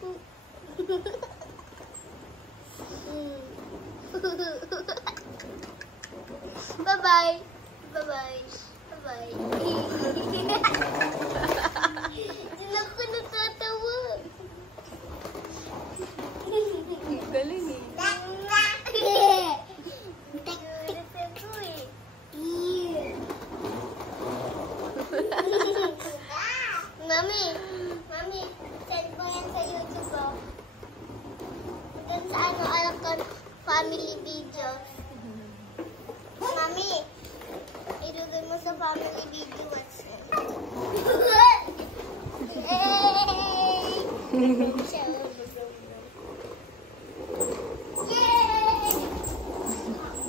po. Bye-bye. Bye-bye. Bye-bye. Hindi ako natatawa. Galing eh. Mami, send mo yan sa YouTube ko. Dun sa alam ko, family videos. Mami, ilugay mo sa family videos.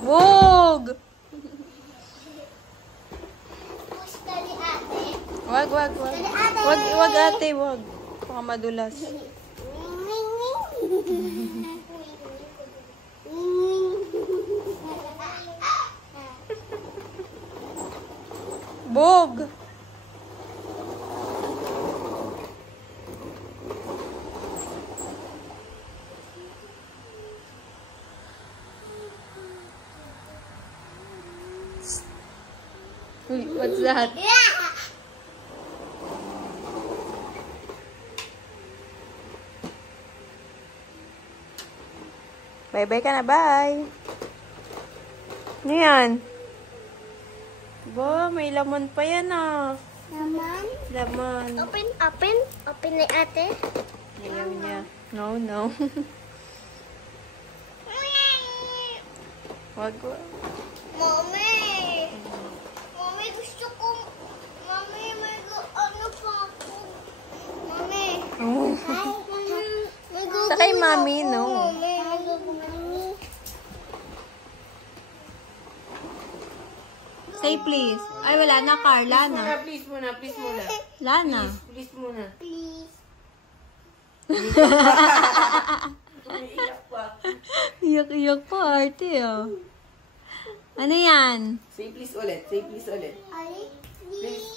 Wog! Pusta ni ate. Wag. Wag ate, wag. Baka madulas. Bog! Uy, what's that? Bye-bye ka na, bye! Ano yan? Ba, may laman pa yan ah. Naman? Laman. Open ni ate. Ayaw niya. No. Wag. Mami, gusto ko. Mami, may ano pa ako. Mami. Oh. May Sa kay mami, no? Mami. Say please. Ay, wala na, Carla na. Please muna. Wala na. Please muna. Please. Umiiyak pa. Iyak-iyak pa, arte ah. Ano yan? Say please ulit. Ay, please.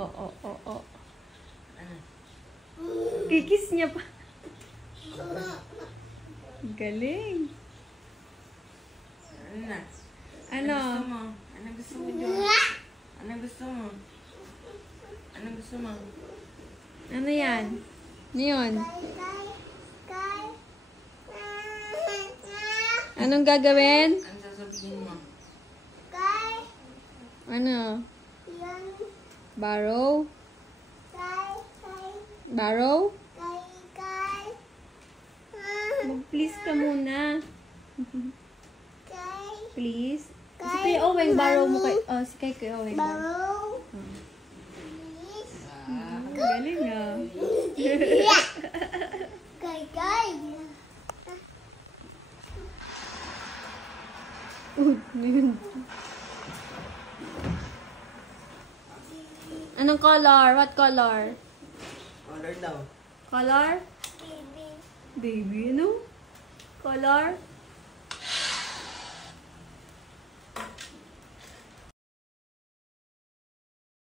Oo. Kikis niya pa. Galing. Ano na? Ano? Anong gusto mo, John? Anong gusto mo? Ano yan? Ano yun? Anong gagawin? Ano sasabihin mo? Ano? Barrow? Barrow? Mag-please ka muna. Please. Si Kuya Oweng, borrow mo kay... Oh, si kay Kuya Oweng. Borrow. Galing ah. Kay. Anong color? What color? Order daw. Color? Baby. Baby, ano? Color?